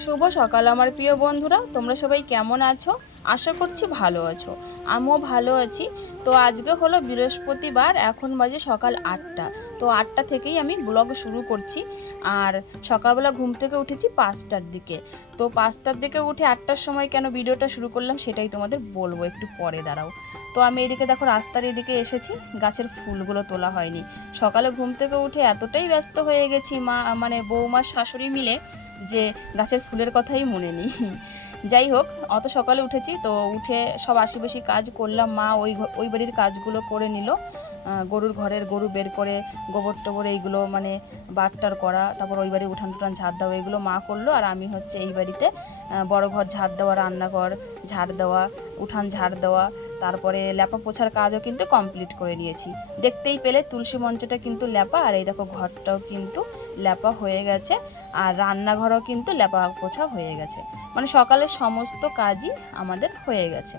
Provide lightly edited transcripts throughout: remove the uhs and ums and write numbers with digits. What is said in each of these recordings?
শুভ সকাল আমার প্রিয় বন্ধুরা, তোমরা সবাই কেমন আছো? আশা করছি ভালো আছো। আমিও ভালো আছি। তো আজকে হলো বৃহস্পতিবার, এখন বাজে সকাল 8টা। তো 8টা থেকেই আমি ব্লগ শুরু করছি। আর সকালবেলা ঘুম থেকে উঠেছি 5টার দিকে। তো 5টার দিকে উঠে 8টার সময় কেন ভিডিওটা শুরু করলাম সেটাই তোমাদের বলবো, একটু পরে দাঁড়াও। তো আমি এদিকে দেখো রাস্তার এদিকে এসেছি, গাছের ফুলগুলো তোলা হয়নি। সকালে ঘুম থেকে উঠে এতটাই ব্যস্ত হয়ে গেছি মানে বৌমার শাশুড়ি মিলে, যে গাছের ফুলের কথাই মনে নেই। যাই হোক, অত সকালে উঠেছি, তো উঠে সব আশিপাশি কাজ করলাম। মা ওই বাড়ির কাজগুলো করে নিল, গরুর ঘরের গরু বের করে গোবর টোবর এইগুলো মানে বাটটার করা, তারপর ওই বাড়ি উঠান টুঠান ঝাড় দেওয়া, এগুলো মা করলো। আর আমি হচ্ছে এই বাড়িতে বড় ঘর ঝাড় দেওয়া, রান্নাঘর ঝাড় দেওয়া, উঠান ঝাড় দেওয়া, তারপরে ল্যাপা পোছার কাজও কিন্তু কমপ্লিট করে নিয়েছি। দেখতেই পেলে তুলসী মঞ্চটা কিন্তু ল্যাপা, আর এই দেখো ঘরটাও কিন্তু ল্যাপা হয়ে গেছে, আর রান্নাঘরও কিন্তু ল্যাপা পোছা হয়ে গেছে। মানে সকালের সমস্ত কাজই আমাদের হয়ে গেছে।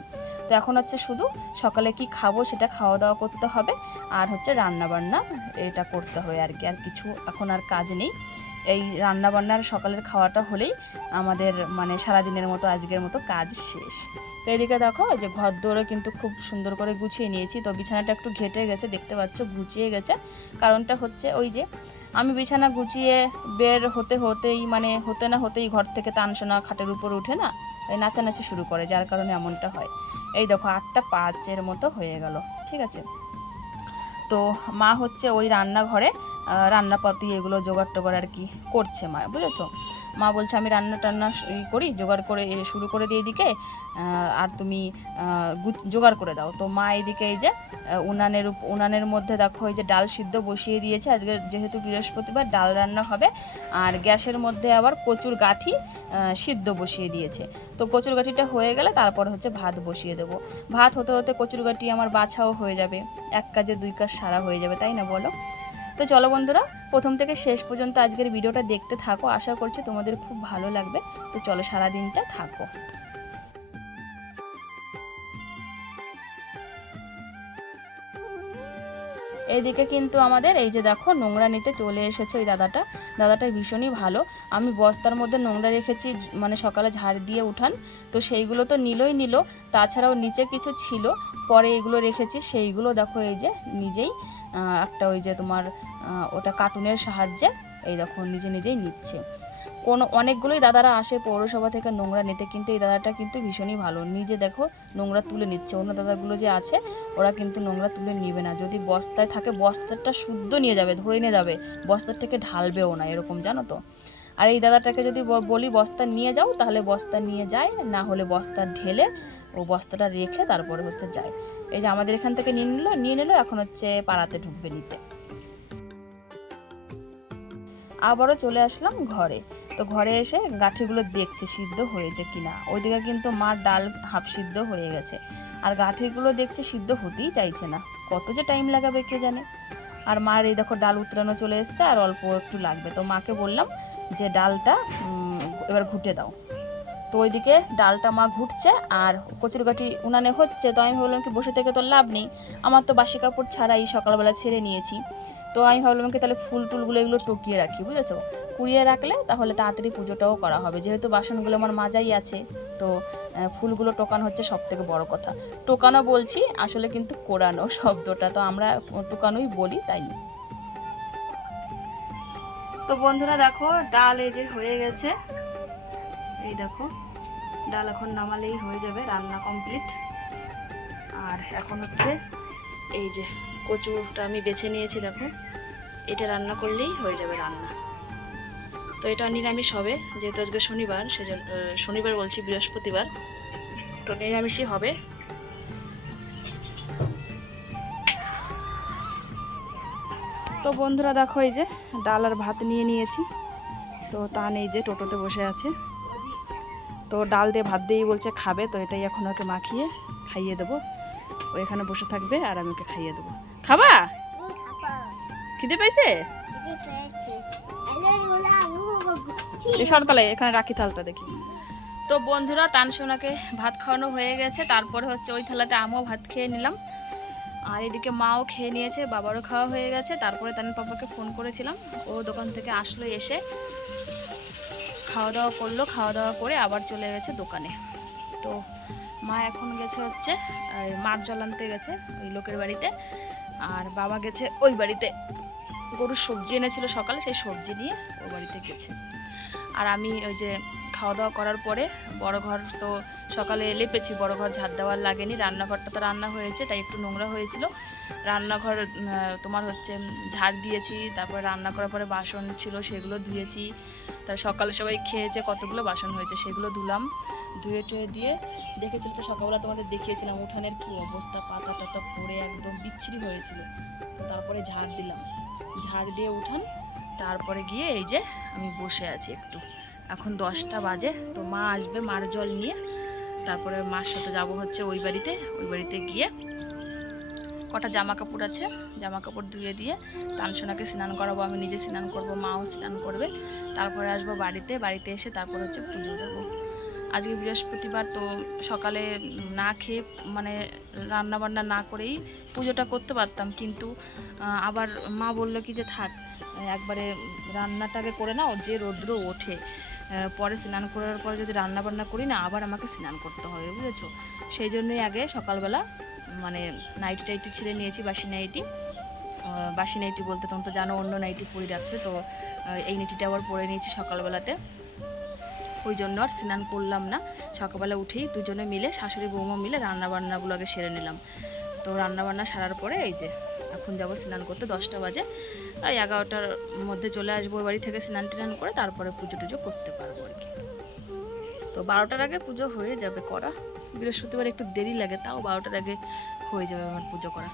তো এখন হচ্ছে শুধু সকালে কি খাবো সেটা খাওয়া দাওয়া করতে হবে, আর হচ্ছে রান্নাবান্না এটা করতে হবে আর কি। আর কিছু এখন আর কাজ নেই। এই রান্নাবান্নার সকালের খাওয়াটা হলেই আমাদের মানে সারাদিনের মতো আজকের মতো কাজ শেষ। তো এদিকে দেখো, এই যে ঘর দৌড়ে কিন্তু খুব সুন্দর করে গুছিয়ে নিয়েছি। তো বিছানাটা একটু ঘেটে গেছে, দেখতে পাচ্ছ গুছিয়ে গেছে। কারণটা হচ্ছে ওই যে আমি বিছানা গুছিয়ে বের হতেই মানে হতে না হতেই ঘর থেকে তানসোনা খাটের উপর উঠে না এই নাচানাচি শুরু করে, যার কারণে এমনটা হয়। এই দেখো 8টা 5 মতো হয়ে গেল, ঠিক আছে। তো মা হচ্ছে ওই রান্নাঘরে রান্নাপাতি এগুলো জোগাড় টোগাড় আর কি করছে মা, বুঝেছো। মা বলছে আমি রান্না টান্না করি, জোগাড় করে শুরু করে দিই এদিকে, আর তুমি জোগাড় করে দাও। তো মা এদিকে এই যে উনানের মধ্যে দেখো এই যে ডাল সিদ্ধ বসিয়ে দিয়েছে। আজকে যেহেতু বৃহস্পতিবার ডাল রান্না হবে, আর গ্যাসের মধ্যে আবার কচুর গাঠি সিদ্ধ বসিয়ে দিয়েছে। তো কচুর গাঠিটা হয়ে গেলে তারপরে হচ্ছে ভাত বসিয়ে দেবো। ভাত হতে হতে কচুর গাঠি আমার বাছাও হয়ে যাবে, এক কাজে দুই কাজ সারা হয়ে যাবে, তাই না বলো? তো চলো বন্ধুরা, প্রথম থেকে শেষ পর্যন্ত আজকের ভিডিওটা দেখতে থাকো, আশা করছি তোমাদের খুব ভালো লাগবে। তো চলো সারাদিনটা থাকো। এইদিকে কিন্তু আমাদের এই যে দেখো নোংরা নিতে চলে এসেছে ওই দাদাটা ভীষণই ভালো। আমি বস্তার মধ্যে নোংরা রেখেছি মানে সকালে ঝাড় দিয়ে উঠান, তো সেইগুলো তো নিল। তাছাড়াও নিচে কিছু ছিল, পরে এগুলো রেখেছি, সেইগুলো দেখো এই যে নিজেই একটা ওই যে তোমার ওটা কার্টুনের সাহায্যে এই দেখো নিজেই নিচ্ছে। অনেকগুলোই দাদারা আসে পৌরসভা থেকে নোংরা নিতে, কিন্তু এই দাদাটা কিন্তু ভীষণই ভালো, নিজে দেখো নোংরা তুলে নিচ্ছে। অন্য দাদাগুলো যে আছে ওরা কিন্তু নোংরা তুলে নিবে না, যদি বস্তায় থাকে বস্তাটা শুদ্ধ নিয়ে যাবে, ধরে নিয়ে যাবে, বস্তার থেকে ঢালবেও না, এরকম জানো তো। আর এই দাদাটাকে যদি বলি বস্তা নিয়ে যাও, তাহলে বস্তা নিয়ে যায়, না হলে বস্তা ঢেলে ও বস্তাটা রেখে তারপরে হচ্ছে যায়। এই যে আমাদের এখান থেকে নিয়ে নিল, এখন হচ্ছে পাড়াতে ঢুকবে নিতে। আবারও চলে আসলাম ঘরে। তো ঘরে এসে গাঠিগুলো দেখছি সিদ্ধ হয়েছে কিনা। ওইদিকে কিন্তু মার ডাল হাফ সিদ্ধ হয়ে গেছে, আর গাঠিগুলো দেখছে সিদ্ধ হতেই চাইছে না, কত যে টাইম লাগাবে কে জানে। আর মার এই দেখো ডাল উতরানো চলে এসছে, আর অল্প একটু লাগবে। তো মাকে বললাম যে ডালটা এবার ঘুটে দাও। তো ওইদিকে ডালটা মা ঘুটছে, আর কচুরগাঠি উনানে হচ্ছে। তো আমি ভাবলাম কি বসে থেকে তো লাভ নেই, আমার তো বাসি কাপড় ছাড়াই সকালবেলা ছেড়ে নিয়েছি। তো আমি ভাবলাম কি তাহলে ফুল টুলগুলো এগুলো টকিয়ে রাখি, বুঝেছো। কুড়িয়ে রাখলে তাহলে তাড়াতাড়ি পুজোটাও করা হবে, যেহেতু বাসনগুলো আমার মাজাই আছে। তো ফুলগুলো টোকানো হচ্ছে সব থেকে বড় কথা। টোকানো বলছি, আসলে কিন্তু কোরানো শব্দটা তো আমরা টোকানোই বলি, তাই। তো বন্ধুরা দেখো ডাল এই যে হয়ে গেছে, এই দেখো ডাল এখন নামালেই হয়ে যাবে, রান্না কমপ্লিট। আর এখন হচ্ছে এই যে কচুটা আমি বেছে নিয়েছি, দেখো এটা রান্না করলেই হয়ে যাবে রান্না। তো এটা নিরামিষ হবে, যেহেতু আজকে শনিবার, সেজন্য শনিবার বলছি বৃহস্পতিবার, তো নিরামিষই হবে। তো বন্ধুরা দেখো এই যে ডাল আর ভাত নিয়ে নিয়েছি। তো তা নেই যে টোটোতে বসে আছে, তো ডাল দিয়ে ভাত দিয়েই বলছে খাবে। তো এটাই এখন ওকে মাখিয়ে খাইয়ে দেবো, ও এখানে বসে থাকবে আর আমি ওকে খাইয়ে দেবো। খাবা? খিদে পেয়েছে? এই সরতলায় এখানে রাখি থালটা দেখি। তো বন্ধুরা তানসোনাকে ভাত খাওয়ানো হয়ে গেছে, তারপরে হচ্ছে ওই থালাতে আমিও ভাত খেয়ে নিলাম, আর এদিকে মাও খেয়ে নিয়েছে, বাবারও খাওয়া হয়ে গেছে। তারপরে তানের পাপাকে ফোন করেছিলাম, ও দোকান থেকে আসলো, এসে খাওয়া দাওয়া করলো, খাওয়া দাওয়া করে আবার চলে গেছে দোকানে। তো মা এখন গেছে হচ্ছে মাছ জল আনতে গেছে ওই লোকের বাড়িতে, আর বাবা গেছে ওই বাড়িতে গরুর সবজি এনেছিল সকালে, সেই সবজি নিয়ে ওই বাড়িতে গেছে। আর আমি ওই যে খাওয়া দাওয়া করার পরে বড় ঘর তো সকালে লেপেছি, বড় ঘর ঝাড় দেওয়ার লাগেনি, রান্নাঘরটা তো রান্না হয়েছে তাই একটু নোংরা হয়েছিল। রান্নাঘর তোমার হচ্ছে ঝাড় দিয়েছি, তারপরে রান্না করার পরে বাসন ছিল সেগুলো ধুয়েছি। তার সকালে সবাই খেয়েছে, কতগুলো বাসন হয়েছে সেগুলো ধুলাম, ধুয়ে টুয়ে দিয়ে দেখেছিলাম তো সকালবেলা তোমাদের দেখিয়েছিলাম উঠানের কী অবস্থা, পাতা টাতা পড়ে একদম বিচ্ছিরি হয়েছিল। তারপরে ঝাড় দিলাম, ঝাড় দিয়ে উঠান, তারপরে গিয়ে এই যে আমি বসে আছি একটু। এখন 10টা বাজে, তো মা আসবে, মার জল নিয়ে তারপরে মার সাথে যাব হচ্ছে ওই বাড়িতে গিয়ে কটা জামা কাপড় আছে, জামা কাপড় ধুয়ে দিয়ে তানসোনাকে স্নান করাবো, আমি নিজে স্নান করব, মাও স্নান করবে, তারপরে আসবো বাড়িতে এসে তারপর হচ্ছে পুজো দেবো। আজকে বৃহস্পতিবার, তো সকালে না খেয়ে মানে রান্নাবান্না না করেই পুজোটা করতে পারতাম, কিন্তু আবার মা বললো কি যে থাক একবারে রান্নাটাকে করে নাও, যে রৌদ্র ওঠে পরে স্নান করার পরে যদি রান্নাবান্না করি না আবার আমাকে স্নান করতে হবে, বুঝেছো? সেই জন্যই আগে সকালবেলা মানে নাইটি টাইটি ছেড়ে নিয়েছি, বাসি নাইটি বলতে তোমরা তো জানো অন্য নাইটি পরি রাত্রে, তো এই নাইটিটা আবার পরে নিয়েছি সকালবেলাতে, ওই জন্য আর স্নান করলাম না। সকালবেলা উঠেই দুজনে মিলে শাশুড়ি বৌমা মিলে রান্নাবান্নাগুলো আগে সেরে নিলাম। তো রান্নাবান্না সারার পরে এই যে এখন যাবো স্নান করতে, 10টা বাজে, 11টার মধ্যে চলে আসবো বাড়ি থেকে স্নান টিনান করে, তারপরে পুজো টুজো করতে পারবো আর কি। তো 12টার আগে পুজো হয়ে যাবে করা, বৃহস্পতিবার একটু দেরি লাগে, তাও 12টার আগে হয়ে যাবে আমার পুজো করা,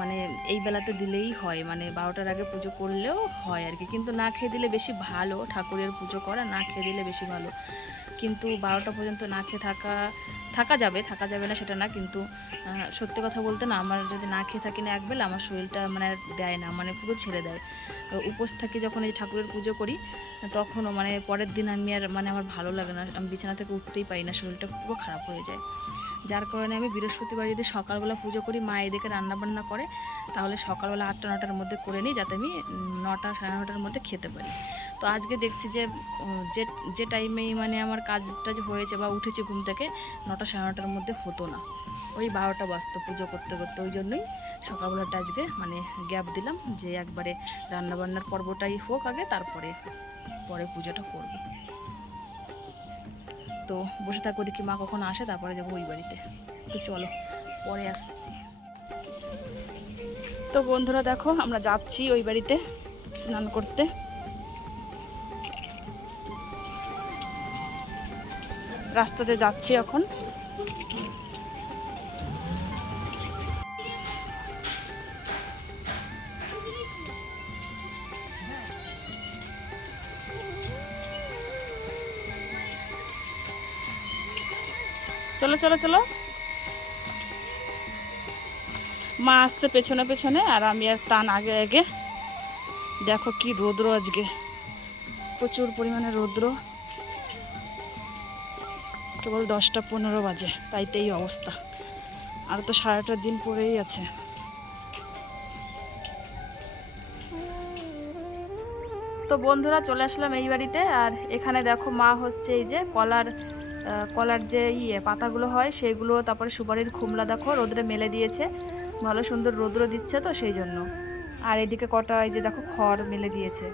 মানে এই বেলাতে দিলেই হয়, মানে 12টার আগে পুজো করলেও হয় আর কি। কিন্তু না খেয়ে দিলে বেশি ভালো, ঠাকুরের পুজো করা না খেয়ে দিলে বেশি ভালো, কিন্তু 12টা পর্যন্ত না খেয়ে থাকা যাবে না সেটা না, কিন্তু সত্যি কথা বলতে না, আমার যদি না খেয়ে থাকি না একবেলা আমার শরীরটা মানে দেয় না, মানে পুরো ছেড়ে দেয়। উপোস থাকি যখন এই ঠাকুরের পুজো করি তখনও মানে পরের দিন আমি আর মানে আমার ভালো লাগে না, আমি বিছানা থেকে উঠতেই পারি না, শরীরটা পুরো খারাপ হয়ে যায়। যার কারণে আমি বৃহস্পতিবার যদি সকালবেলা পুজো করি, মা এদিকে রান্নাবান্না করে, তাহলে সকালবেলা 8টা 9টার মধ্যে করে নিই, যাতে আমি 9টা 9:30টার মধ্যে খেতে পারি। তো আজকে দেখছি যে যে টাইমেই মানে আমার কাজটা যে হয়েছে বা উঠেছি ঘুম থেকে 9টা 9:30টার মধ্যে হতো না, ওই 12টা বাজতো পুজো করতে করতে, ওই জন্যই সকালবেলাটা আজকে মানে গ্যাপ দিলাম, যে একবারে রান্নাবান্নার পর্বটাই হোক আগে, তারপরে পুজোটা করব। তো বসে থাকবো, দেখি মা কখন আসে, তারপরে যাবো ওই বাড়িতে। তো চলো পরে আসছি। তো বন্ধুরা দেখো আমরা যাচ্ছি ওই বাড়িতে স্নান করতে। রাস্তাতে যাচ্ছি এখন। চলো চলো চলো, মা আসছে পেছনে পেছনে আর আমি আর তান আগে আগে। দেখো কি রৌদ্র আজকে, প্রচুর পরিমাণে রৌদ্র, কেবল 10টা 15 বাজে, তাইতে এই অবস্থা, আর তো 8.5 দিন পরেই আছে। তো বন্ধুরা চলে আসলাম এই বাড়িতে, আর এখানে দেখো মা হচ্ছে এই যে কলার যে পাতাগুলো হয় সেগুলো, তারপরে সুপারির খুমলা দেখো রোদ্রে মেলে দিয়েছে, ভালো সুন্দর রৌদ্র দিচ্ছে তো সেই জন্য। আর এদিকে কটা এই যে দেখো খড় মেলে দিয়েছে,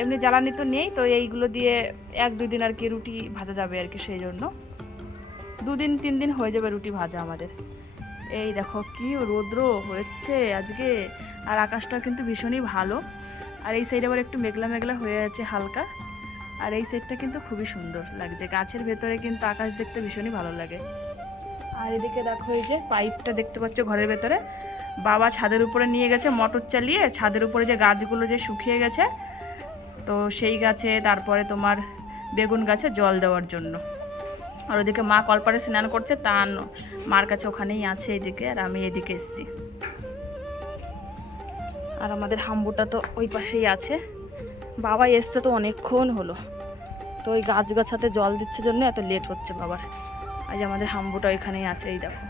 এমনি জ্বালানি তো নেই, তো এইগুলো দিয়ে 1-2 দিন আর কি রুটি ভাজা যাবে আর কি, সেই জন্য 2-3 দিন হয়ে যাবে রুটি ভাজা আমাদের। এই দেখো কি রৌদ্র হচ্ছে আজকে, আর আকাশটাও কিন্তু ভীষণই ভালো, আর এই সাইডে আবার একটু মেঘলা মেঘলা হয়ে আছে হালকা, আর এই সাইডটা কিন্তু খুবই সুন্দর লাগছে, গাছের ভেতরে কিন্তু আকাশ দেখতে ভীষণই ভালো লাগে। আর এদিকে দেখো এই যে পাইপটা দেখতে পাচ্ছ ঘরের ভেতরে, বাবা ছাদের উপরে নিয়ে গেছে মোটর চালিয়ে, ছাদের উপরে যে গাছগুলো যে শুকিয়ে গেছে, তো সেই গাছে তারপরে তোমার বেগুন গাছে জল দেওয়ার জন্য। আর ওদিকে মা কলপাড়ে স্নান করছে, তান মার কাছে ওখানেই আছে এদিকে, আর আমি এদিকে এসছি। আর আমাদের হাম্বুটা তো ওই পাশেই আছে, বাবা এসছে তো অনেকক্ষণ হলো, তো ওই গাছগাছাতে জল দিচ্ছে জন্য এত লেট হচ্ছে বাবার। আজ আমাদের হাম্বুটা ওইখানেই আছে, এই দেখো।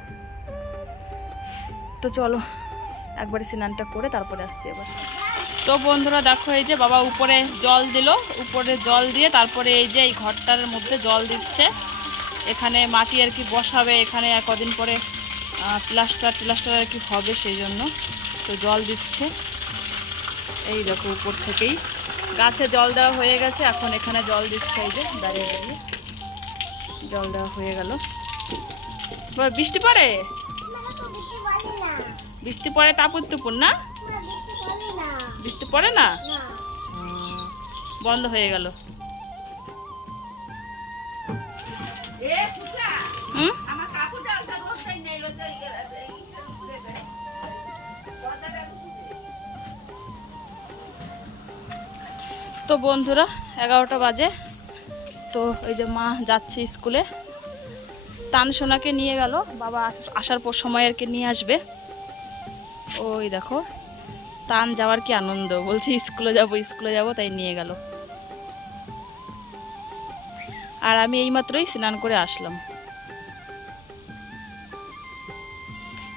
তো চলো একবারে স্নানটা করে তারপরে আসছি এবার। তো বন্ধুরা দেখো, এই যে বাবা উপরে জল দিল, উপরে জল দিয়ে তারপরে এই যে এই ঘরটার মধ্যে জল দিচ্ছে। এখানে মাটি আর কি বসাবে, এখানে কদিন পরে প্লাস্টার আর কি হবে, সেই জন্য তো জল দিচ্ছে। এই দেখো উপর থেকেই গাছে জল দেওয়া হয়ে গেছে, এখন এখানে জল দিচ্ছে। এই যে দাঁড়িয়ে দাঁড়িয়ে জল দেওয়া হয়ে গেল। বৃষ্টি পড়ে, বৃষ্টি পড়ে টাপুর টুপুর না, বৃষ্টি পড়ে না, বন্ধ হয়ে গেল। তো বন্ধুরা 11টা বাজে, তো ওই যে মা যাচ্ছে স্কুলে। তানসোনাকে নিয়ে গেল বাবা, আসার পর সময় আর কি নিয়ে আসবে। ওই দেখো তান যাওয়ার কি আনন্দ, বলছি স্কুলে যাব, তাই নিয়ে গেল। আর আমি এইমাত্রই স্নান করে আসলাম।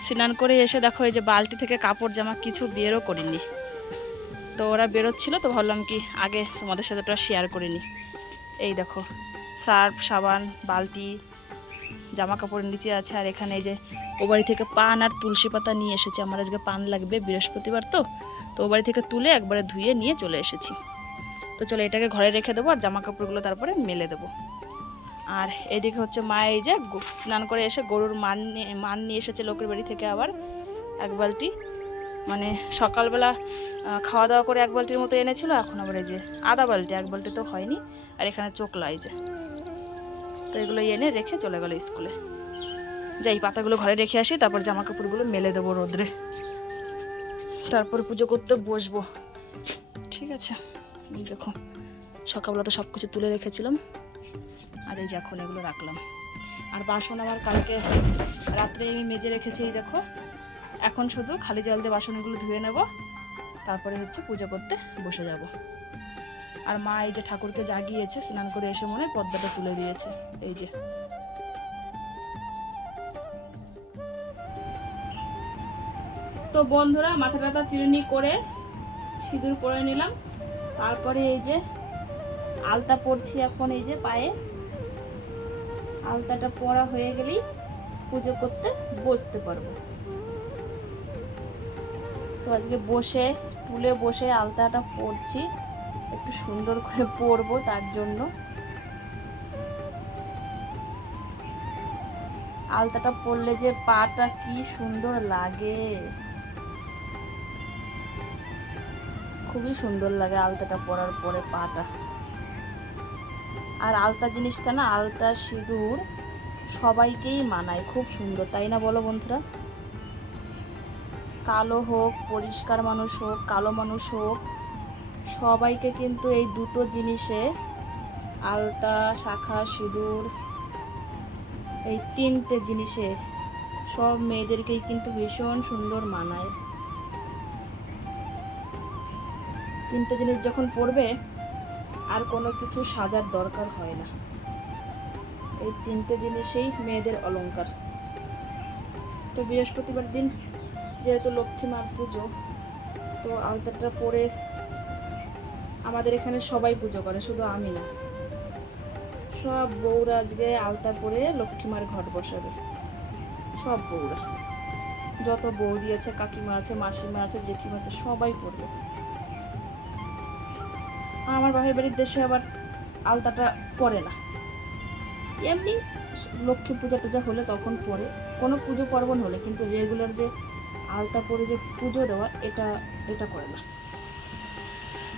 স্নান করে এসে দেখো এই যে বালতি থেকে কাপড় জামা কিছু বেরও করিনি। তো ওরা বেরোচ্ছিল, তো ভাবলাম কি আগে তোমাদের সাথে ওটা শেয়ার করিনি। এই দেখো সার্ফ, সাবান, বালতি, জামা কাপড় নিচে আছে। আর এখানে এই যে ও বাড়ি থেকে পান আর তুলসী পাতা নিয়ে এসেছি। আমার আজকে পান লাগবে, বৃহস্পতিবার তো ও বাড়ি থেকে তুলে একবারে ধুয়ে নিয়ে চলে এসেছি। তো চলো এটাকে ঘরে রেখে দেবো, আর জামা কাপড়গুলো তারপরে মেলে দেবো। আর এদিকে হচ্ছে মা এই যে স্নান করে এসে গরুর মান নিয়ে এসেছে লোকের বাড়ি থেকে, আবার এক বালতি, মানে সকালবেলা খাওয়া দাওয়া করে এক বালতির মতো এনেছিল, এখন আবার এই যে আধা বালতি, এক বালতি তো হয়নি। আর এখানে চোখলা এই যে, তো এগুলো এনে রেখে চলে গেল স্কুলে। যাই পাতাগুলো ঘরে রেখে আসি, তারপর জামা কাপড়গুলো মেলে দেবো রোদ্রে, তারপর পুজো করতে বসবো। ঠিক আছে, দেখো সকালবেলা তো সব কিছু তুলে রেখেছিলাম, আর এই যে এখন এগুলো রাখলাম। আর বাসন আমার কালকে রাত্রে আমি মেজে রেখেছি। এই দেখো এখন শুধু খালি জল দিয়ে বাসনগুলো ধুয়ে নেব, তারপরে হচ্ছে পুজো করতে বসে যাব। আর মা এই যে ঠাকুরকে জাগিয়েছে, স্নান করে এসে মনে হয় পর্দাটা তুলে দিয়েছে। এই যে তো বন্ধুরা মাথাটা চিরুনি করে সিঁদুর পরে নিলাম, তারপরে এই যে আলতা পরছি এখন। এই যে পায়ে আলতাটা পরা হয়ে গেলেই পুজো করতে বসতে পারবো। তো আজকে টুলে বসে আলতাটা পরছি, একটু সুন্দর করে পরবো, তার জন্য আলতাটা পরলে যে পাটা কি সুন্দর লাগে, খুবই সুন্দর লাগে আলতাটা পরার পরে পাটা। আর আলতা জিনিসটা না, আলতা সিঁদুর সবাইকেই মানায়, খুব সুন্দর, তাই না বলো বন্ধুরা? কালো হোক, পরিষ্কার মানুষ হোক, কালো মানুষ হোক, সবাইকে কিন্তু এই দুটো জিনিসে, আলতা, শাঁখা, সিঁদুর, এই তিনটে জিনিসে সব মেয়েদেরকেই কিন্তু ভীষণ সুন্দর মানায়। তিনটে জিনিস যখন পরবে আর কোনো কিছু সাজার দরকার হয় না, এই তিনটে জিনিসেই মেয়েদের অলংকার। তো বৃহস্পতিবার দিন যেহেতু লক্ষ্মী মার পুজো, তো আলতাটা পরে আমাদের এখানে সবাই পুজো করে, শুধু আমি না, সব বউরা আজকে আলতা পরে লক্ষ্মী মার ঘট বসাবে। সব বউরা, যত বৌদি আছে, কাকিমা আছে, মাসিমা আছে, জেঠিমা আছে, সবাই পরবে। আমার বাপের বাড়ির দেশে আবার আলতাটা পরে না, এমনি লক্ষ্মী পূজা টুজা হলে তখন পরে, কোনো পুজো পার্বণ হলে, কিন্তু রেগুলার যে আলতা পরে যে পুজো দেওয়া, এটা করে না।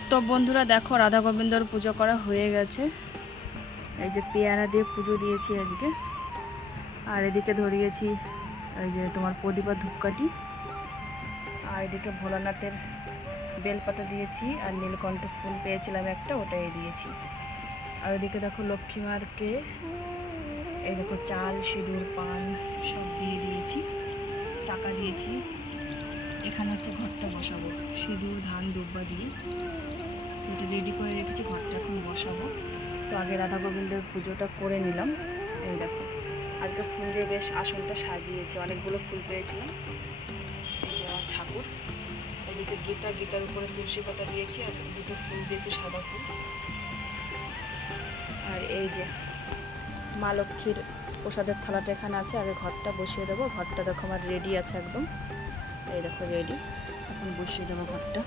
তো বন্ধুরা দেখো রাধা গোবিন্দর পুজো করা হয়ে গেছে। এই যে পেয়ারা দিয়ে পুজো দিয়েছি আজকে, আর এদিকে ধরিয়েছি এই যে তোমার প্রদীপা ধূপকাঠি, আর এদিকে ভোলানাথের বেলপাতা দিয়েছি, আর নীলকণ্ঠ ফুল পেয়েছিলাম একটা, ওটাই দিয়েছি। আর ওইদিকে দেখো লক্ষ্মীমারকে এই দেখো চাল, সিঁদুর, পান সব দিয়ে দিয়েছি, টাকা দিয়েছি। এখানে হচ্ছে ঘরটা বসাবো, সিঁদুর, ধান, দুব্বা দিয়ে এটা রেডি করে রেখেছি, ঘরটা এখন বসাবো। তো আগে রাধা গোবিন্দের পুজোটা করে নিলাম। এই দেখো আজকে ফুল দিয়ে বেশ আসনটা সাজিয়েছি, অনেকগুলো ফুল পেয়েছিলাম। এই যে আমার ঠাকুর, এদিকে গীতার উপরে তুলসী পাতা দিয়েছি আর দুটো ফুল দিয়েছি, সাদা ফুল। আর এই যে মা লক্ষ্মীর প্রসাদের থালাটা এখানে আছে, আগে ঘরটা বসিয়ে দেবো। ঘরটা দেখো আমার রেডি আছে একদম, এই দেখো রেডি। এখন বসিয়ে দেবো ঘরটা।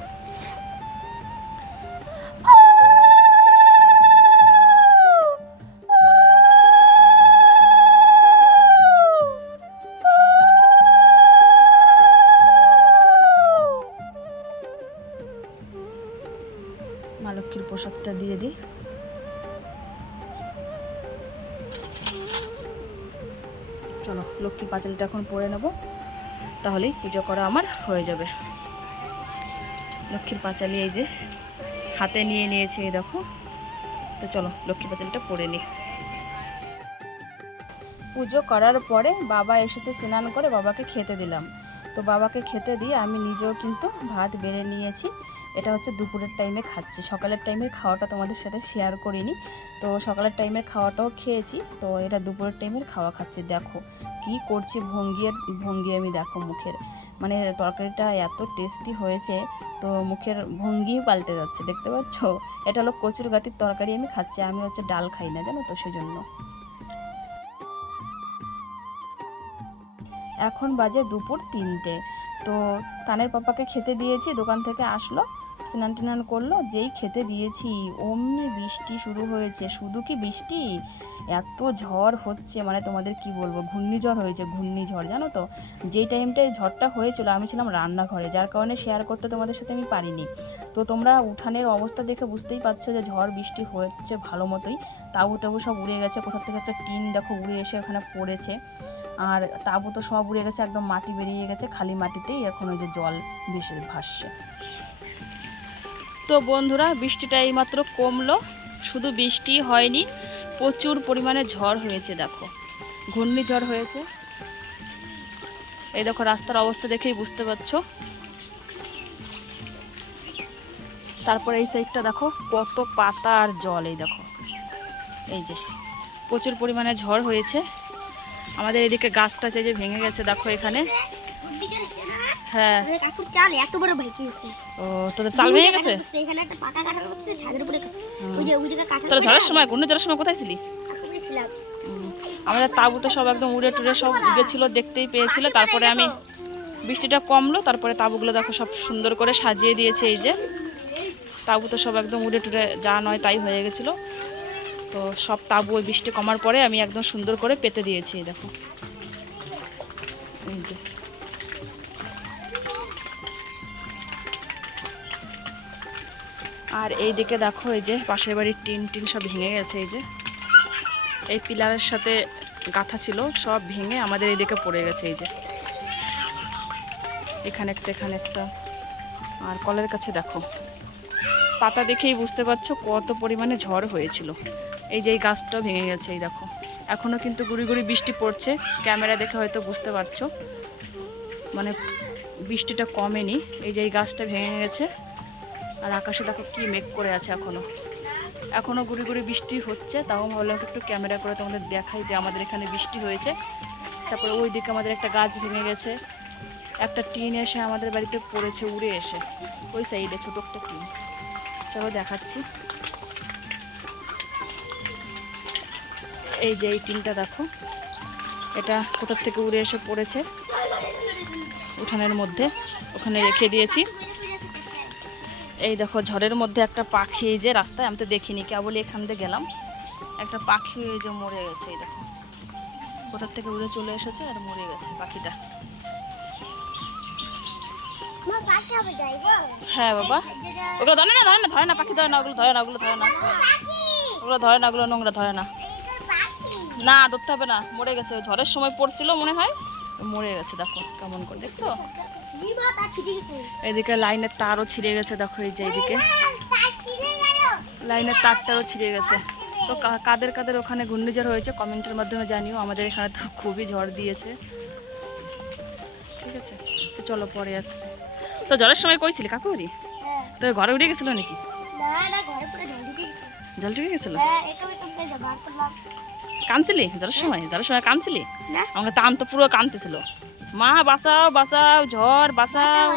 মা লক্ষ্মীর প্রসাদটা দিয়ে দিই। চলো লক্ষ্মীর পাঁচালিটা এখন পরে নেব, তাহলেই পুজো করা আমার হয়ে যাবে। লক্ষ্মীর পাঁচালি এই যে হাতে নিয়ে নিয়েছি, এই দেখো। তো চলো লক্ষ্মীর পাঁচালিটা পরে নিই। পুজো করার পরে বাবা এসেছে স্নান করে, বাবাকে খেতে দিলাম। তো বাবাকে খেতে দিয়ে আমি নিজেও কিন্তু ভাত বেড়ে নিয়েছি। এটা হচ্ছে দুপুরের টাইমে খাচ্ছি, সকালের টাইমের খাওয়াটা তোমাদের সাথে শেয়ার করিনি। তো সকালের টাইমের খাওয়াটাও খেয়েছি, তো এটা দুপুরের টাইমের খাওয়া খাচ্ছি। দেখো কি করছি, ভঙ্গি আমি দেখো মুখের, মানে তরকারিটা এত টেস্টি হয়েছে, তো মুখের ভঙ্গি পাল্টে যাচ্ছে, দেখতে পাচ্ছ। এটা হলো কচুর গাঠির তরকারি আমি খাচ্ছি। আমি হচ্ছে ডাল খাই না, জানো তো, সেজন্য। এখন বাজে দুপুর 3টে। তো তানের পাপাকে খেতে দিয়েছি, দোকান থেকে আসলো, স্নান টান করলো। যেই খেতে দিয়েছি অমনি বৃষ্টি শুরু হয়েছে। শুধু কি বৃষ্টি, এত ঝড় হচ্ছে, মানে তোমাদের কি বলবো, ঘূর্ণিঝড় হয়েছে, ঘূর্ণিঝড়, জানো তো। যেই টাইমটায় ঝড়টা হয়েছিল আমি ছিলাম রান্নাঘরে, যার কারণে শেয়ার করতে তোমাদের সাথে আমি পারিনি। তো তোমরা উঠানের অবস্থা দেখে বুঝতেই পারছো যে ঝড় বৃষ্টি হচ্ছে ভালো মতোই। তাবু টাবু সব উড়ে গেছে, কোথার থেকে একটা টিন দেখো উড়ে এসে ওখানে পড়েছে। আর তাবু তো সব উড়ে গেছে, একদম মাটি বেরিয়ে গেছে, খালি মাটিতেই এখন ওই যে জল ভেসে ভাসছে। তো বন্ধুরা বৃষ্টিটা এইমাত্র কমলো, শুধু বৃষ্টি হয়নি, প্রচুর পরিমাণে ঝড় হয়েছে। দেখো ঘূর্ণিঝড় হয়েছে, এই দেখো রাস্তার অবস্থা দেখেই বুঝতে পারছো। তারপরে এই সাইডটা দেখো কত পাতা আর জল, এই দেখো, এই যে প্রচুর পরিমাণে ঝড় হয়েছে। আমাদের এদিকে গাছটা যে ভেঙে গেছে দেখো এখানে। হ্যাঁ চাল এত বড় ভেঙে গেছে। ও তোদের চাল ভেঙে গেছে? এখানে একটা পাকা কাঁঠাল গাছ আছে, ছাদের উপরে ওই যে ওইদিকে কাঁঠাল। তোরা ঝড়ের সময়, ঘূর্ণিঝড়ের সময় কোথায় ছিলি? ছিলাম। আমাদের তাঁবুতে সব একদম উড়ে টুড়ে সব উড়েছিল, দেখতেই পেয়েছিল। তারপরে আমি বৃষ্টিটা কমলো, তারপরে তাঁবুগুলো দেখো সব সুন্দর করে সাজিয়ে দিয়েছে। এই যে তাঁবুতে সব একদম উড়ে টুড়ে যা নয় তাই হয়ে গেছিলো। তো সব তাঁবু ওই বৃষ্টি কমার পরে আমি একদম সুন্দর করে পেতে দিয়েছি, দেখো এই যে। আর এই দিকে দেখো এই যে পাশের বাড়ির টিন সব ভেঙে গেছে। এই যে এই পিলারের সাথে গাঁথা ছিল, সব ভেঙে আমাদের এই দিকে পড়ে গেছে। এই যে এখানে একটা, এখানে একটা। আর কলের কাছে দেখো পাতা দেখেই বুঝতে পারছো কত পরিমাণে ঝড় হয়েছিল। এই যে এই গাছটাও ভেঙে গেছে, এই দেখো। এখনও কিন্তু গুড়ি গুড়ি বৃষ্টি পড়ছে, ক্যামেরা দেখে হয়তো বুঝতে পারছো, মানে বৃষ্টিটা কমেনি। এই যে এই গাছটা ভেঙে গেছে। আর আকাশে দেখো কি মেঘ করে আছে, এখনও গুড়ি গুড়ি বৃষ্টি হচ্ছে। তাও ভাবলাম একটু ক্যামেরা করে তোমাদের দেখাই যে আমাদের এখানে বৃষ্টি হয়েছে। তারপরে ওই দিকে আমাদের একটা গাছ ভেঙে গেছে, একটা টিন এসে আমাদের বাড়িতে পড়েছে উড়ে এসে, ওই সাইডে ছোটো একটা টিন। চলো দেখাচ্ছি। এই যে এই টিনটা দেখো, এটা কোথার থেকে উড়ে এসে পড়েছে উঠানের মধ্যে, ওখানে রেখে দিয়েছি। এই দেখো ঝড়ের মধ্যে একটা পাখি, এই যে রাস্তায়, আমি তো দেখিনি, কেবলই এখান দিয়ে গেলাম, একটা পাখি এই যে মরে গেছে। এই দেখো কোথার থেকে উড়ে চলে এসেছে আর মরে গেছে পাখিটা। হ্যাঁ বাবা, ওগুলো ধরে না পাখি ধরে না, ওগুলো ধরে না, ওগুলো নোংরা ধরে না, না ধরতে হবে না। মরে গেছে, ঝড়ের সময় পড়ছিল মনে হয়, মরে গেছে। দেখো কেমন করে, দেখছো? এদিকে লাইনের তারও ছিঁড়ে গেছে, দেখো এই যে এইদিকে লাইনের তারটাও ছিঁড়ে গেছে। তো কাদের কাদের ওখানে ঘূর্ণিঝড় হয়েছে কমেন্টের মাধ্যমে জানিও। আমাদের এখানে তো খুবই ঝড় দিয়েছে। ঠিক আছে, তো চলো পরে আসছে। তো ঝড়ের সময় কইছিলি কাকুরি? তো ঘরে উঠে গেছিল নাকি? জল ঢুকে গেছিল? কাঁদছিলি ঝড়ের সময়? কাঁদছিলি? আমাকে তো পুরো কাঁদতেছিল, মা বাঁচাও বাঁচাও, ঝড় বাঁচাও।